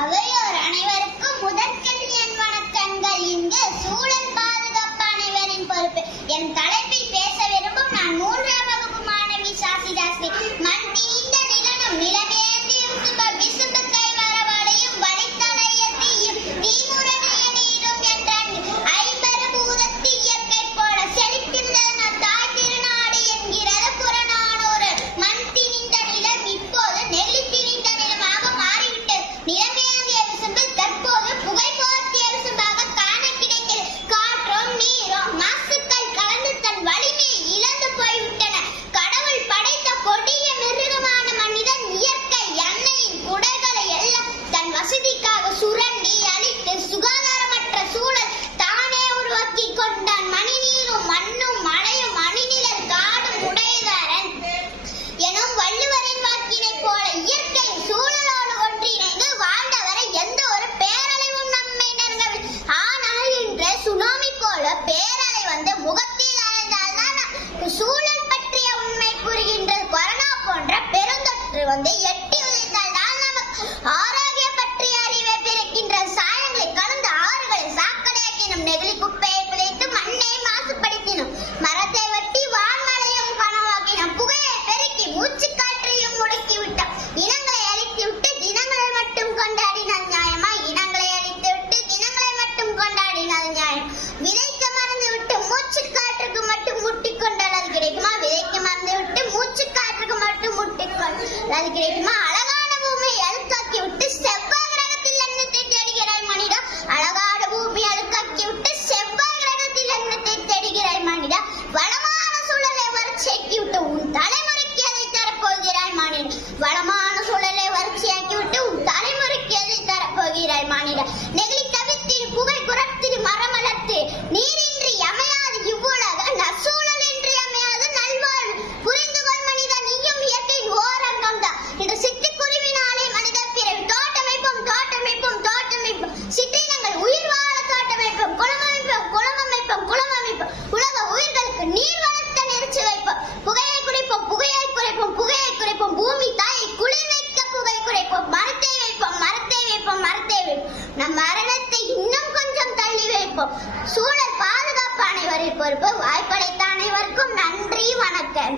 அவையோர் அனைவருக்கும் முதற்கண் என் வணக்கங்கள். இங்கு சூழல் பாதுகாப்பு அனைவரின் பொறுப்பு. என் தலைப்பில் பேச விரும்பும் நான் 3ஆம் வகுப்பு மாணவி சாசிதாஸ்ரீ. மண் தீண்ட நிலனும் நிலமேந்தி விசும்பு கைவரவளையும் வழித்தலைய தீயும் தீமுரணைய நீரும் என்ற ஐம்பெரும்பூதத்து இயற்கை போல செழிக்கின்ற தாய் திருநாடு என்கிறது புறநானூறு. மண் திணிந்த நிலம் இப்போது நெல்லி திணிந்த நிலமாக மாறிவிட்டது. நிலமேந்திய விசும்பு தற்போது புகை போர்த்திய விசும்பாக காண கிடைக்கிறது. காற்றும் நீரும் மாசுக்கள் கலந்து தன் வலிமையை இழந்து போய்விட்டன. கடவுள் படைத்த கொடிய மிருகமான மனிதன் இயற்கை எண்ணெயின் குடைகளை எல்லாம் தன் வசதிக்காக சுரண்டி அழித்து சுகாதாரமற்ற சூழல் தானே உருவாக்கி கொண்டான். மணிநீரும் மண்ணும் மழையும் மணிநிழல் காடும் உடையதாரன் எனும் வள்ளுவரின் வாக்கினை போல இயற்கை சூழலோடு ஒன்றிணைந்து வாழ்ந்தவரை எந்த ஒரு பேரழிவும் நம்மை நெருங்கவில்லை. ஆனால் இன்று சுனாமி போல பேரலை வந்து முகத்தில் அறைந்தால்தான் சூழல் பற்றிய உண்மை புரிகின்றது. கொரோனா போன்ற பெருந்தொற்று வந்து எட்டி உதைத்தால்தான் நமக்கு ஆரோக்கிய பற்றிய அறிவை பிறக்கின்ற. சாயங்களை கலந்து ஆறுகளை சாக்கடையாக்கினும், நெகிழி குப்பையை பிழைத்து மண்ணை மாசுபடுத்தினோம், மரத்தை வெட்டி வான்மலையும் கனவாக்கினோம், புகையை பெருக்கி மூச்சு காற்றையும் முடக்கிவிட்டோம். இனங்களை அழித்து விட்டு தினங்களை மட்டும் கொண்டாடினால் நியாயமா? இனங்களை அழித்து விட்டு தினங்களை மட்டும் கொண்டாடினால் நியாயம்? விதைக்க மறந்து விட்டு மூச்சு காற்றுக்கு மட்டும் முட்டிக்கொண்டால் அது கிடைக்குமா? விதைக்க மறந்து விட்டு மூச்சு காற்றுக்கு மட்டும் முட்டிக்கொண்டால் அது கிடைக்குமா? அழகான பூமியை அழுக்காக்கி விட்டு செவ்வாய் கிரகத்தில் எண்ணத்தை தேடுகிறாய் மனிதா. அழகான பூமியை அழுக்காக்கி விட்டு செவ்வாய் கிரகத்தில் எண்ணத்தை தேடுகிறாய் மனிதா. வளமான சூழலை வறட்சியாக்கி விட்டு உன் தலைமுறைக்கு அதை தரப்போகிறாய் மானிடா. வளமான சூழலை வறட்சியாக்கி விட்டு உன் தலைமுறைக்கு அதை தரப்போகிறாய் மானிடா. நெகிழி தவிர்த்து புகை குறைத்து மரம் வளர்த்து நீரின்றி அமையாது இவ்வுலக நற்சூழல் இன்றி அமையாது நல்வாழ்வு. புரிந்து கொள் மனிதா, நீயும் இயற்கையின் ஓரங்கம் தான். இன்று சிட்டுக்குருவினாலே மனித பிறவி. தோட்டமைப்போம் தோட்டமைப்போம் தோட்டமைப்போம், சிற்றினங்கள் உயிர் வாழ தோட்டமைப்போம், குளமமைப்போம் குளமமைப்போம் குளமமைப்போம், உலக உயிர்களுக்கு நீர் வளர்த்த நெரிச்சு வைப்போம். புகையை குறைப்போம் புகையை குறைப்போம் புகையை குறைப்போம், பூமி தாயை குளிர் வைக்க புகை குறைப்போம். மரத்தை வைப்போம் மரத்தை வைப்போம் மரத்தை வைப்போம், நம் மரணத்தை இன்னும் கொஞ்சம் தள்ளி வைப்போம். சூழல் பாதுகாப்பு அனைவரின் பொறுப்பு. வாய்ப்படைத்த அனைவருக்கும் நன்றி, வணக்கம்.